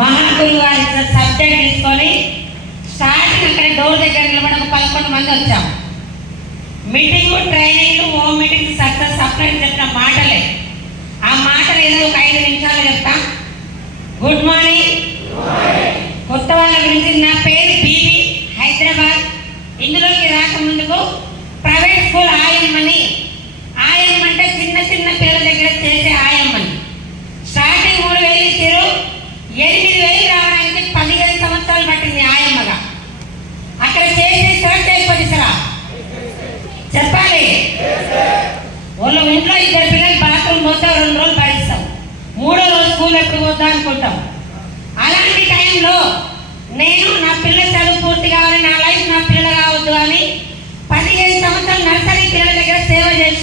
మహాగురు గారి సబ్జెక్ట్ తీసుకొని స్టార్టింగ్ అక్కడ డోర్ దగ్గర నిలబడి ఒక 11 మంది వచ్చాం. Meeting, training, home meeting success separate చెప్పిన మాటలే. ఆ మాటలు ఏదో ఒక 5 నిమిషాలు చెప్తా. Good morning. కొత్త వాళ్ళ గురించి, నా పేరు బీబీ, హైదరాబాద్. ఇందులోకి రాకముందుకు ప్రైవేట్ స్కూల్ ఆయమ్మని. ఆయమ్మ అంటే చిన్న చిన్న పిల్లల దగ్గర చేసే ఆయమ్మని. స్టార్టింగ్ 3,000 ఇచ్చారు. 8,000 రావడానికి 15 సంవత్సరాలు పట్టింది ఆయమ్మగా. అక్కడ చేసేసారా చేయకపోతేసారా చెప్పాలి. వాళ్ళ ఇంట్లో 2 పిల్లలు బాత్రూమ్ పోతాం, 2 రోజులు భరిస్తాం, 3వ రోజు స్కూల్ ఎప్పుడు పోతా అనుకుంటాం. అలాంటి టైంలో నేను నా పిల్లల చదువు పూర్తి కావాలి, నా లైఫ్ నా పిల్లలు కావద్దు అని